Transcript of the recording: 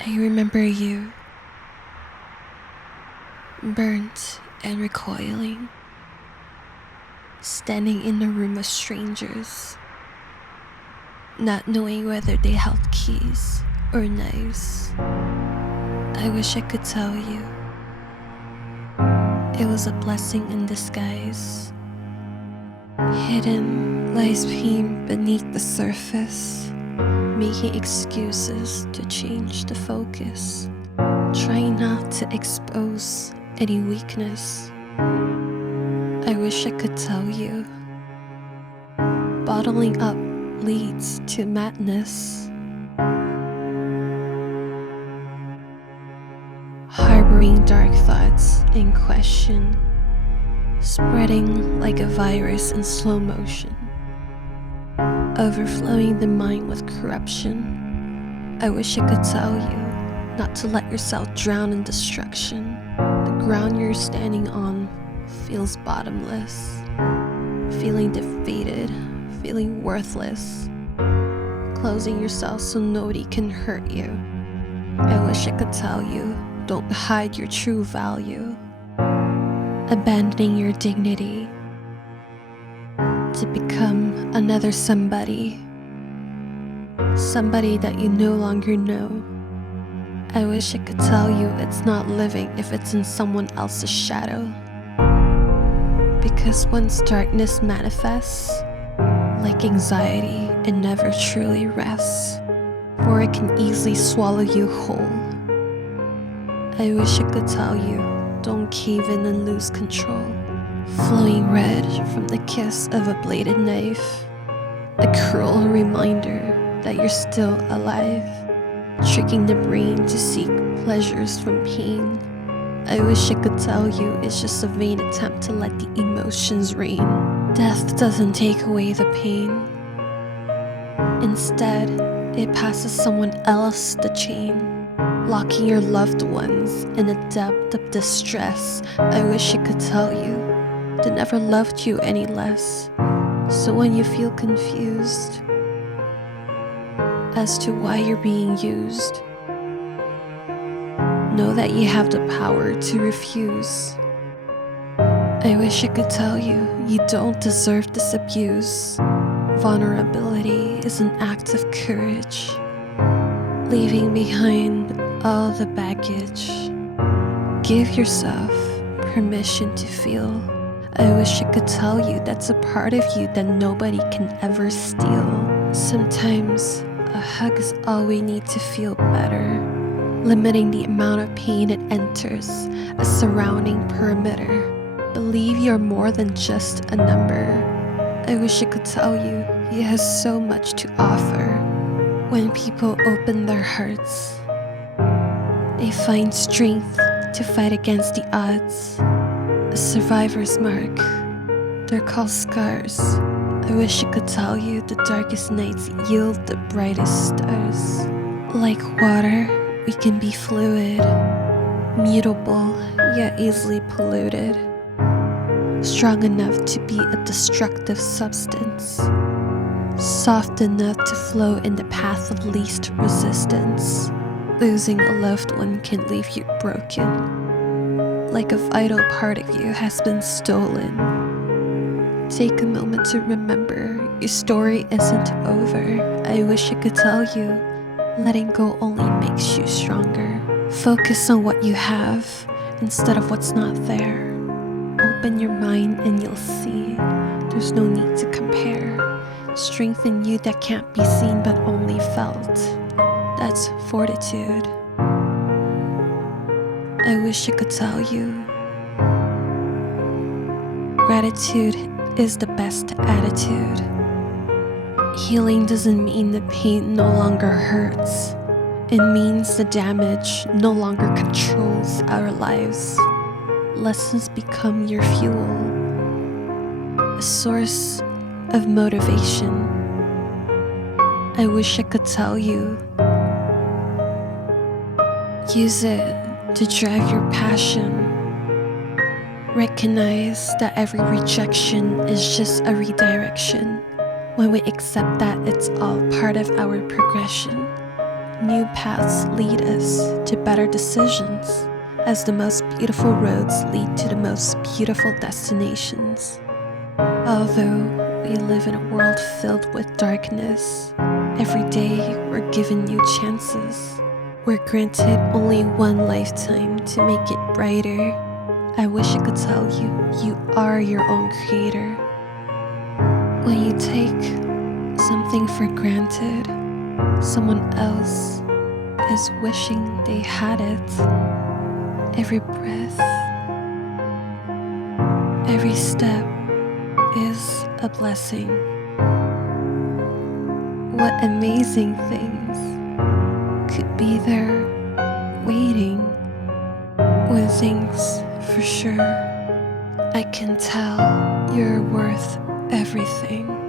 I remember you, burnt and recoiling, standing in a room of strangers, not knowing whether they held keys or knives. I wish I could tell you it was a blessing in disguise. Hidden lies pain beneath the surface, making excuses to change the focus, trying not to expose any weakness. I wish I could tell you bottling up leads to madness, harboring dark thoughts in question, spreading like a virus in slow motion, overflowing the mind with corruption. I wish I could tell you not to let yourself drown in destruction. The ground you're standing on feels bottomless, feeling defeated, feeling worthless, closing yourself so nobody can hurt you. I wish I could tell you, don't hide your true value, abandoning your dignity to become another somebody that you no longer know. I wish I could tell you it's not living if it's in someone else's shadow, because once darkness manifests, like anxiety, it never truly rests, for it can easily swallow you whole. I wish I could tell you, don't cave in and lose control, flowing red from the kiss of a bladed knife, a cruel reminder that you're still alive, tricking the brain to seek pleasures from pain. I wish I could tell you it's just a vain attempt to let the emotions reign. Death doesn't take away the pain. Instead, it passes someone else the chain, locking your loved ones in a depth of distress. I wish I could tell you they never loved you any less. So when you feel confused as to why you're being used, know that you have the power to refuse. I wish I could tell you, you don't deserve this abuse. Vulnerability is an act of courage, leaving behind all the baggage. Give yourself permission to feel. I wish I could tell you that's a part of you that nobody can ever steal. Sometimes a hug is all we need to feel better, limiting the amount of pain it enters, a surrounding perimeter. Believe you're more than just a number. I wish I could tell you, he has so much to offer. When people open their hearts, they find strength to fight against the odds. A survivor's mark, they're called scars. I wish I could tell you the darkest nights yield the brightest stars. Like water, we can be fluid, mutable, yet easily polluted, strong enough to be a destructive substance, soft enough to flow in the path of least resistance. Losing a loved one can leave you broken, like a vital part of you has been stolen. Take a moment to remember your story isn't over. I wish I could tell you, letting go only makes you stronger. Focus on what you have instead of what's not there. Open your mind and you'll see there's no need to compare. Strength in you that can't be seen but only felt. That's fortitude. I wish I could tell you, gratitude is the best attitude. Healing doesn't mean the pain no longer hurts. It means the damage no longer controls our lives. Lessons become your fuel, a source of motivation. I wish I could tell you, use it to drive your passion. Recognize that every rejection is just a redirection. When we accept that it's all part of our progression, new paths lead us to better decisions, as the most beautiful roads lead to the most beautiful destinations. Although we live in a world filled with darkness, every day we're given new chances. We're granted only one lifetime to make it brighter. I wish I could tell you, you are your own creator. When you take something for granted, someone else is wishing they had it. Every breath, every step is a blessing. What amazing things could be there waiting? One thing's for sure, I can tell you're worth everything.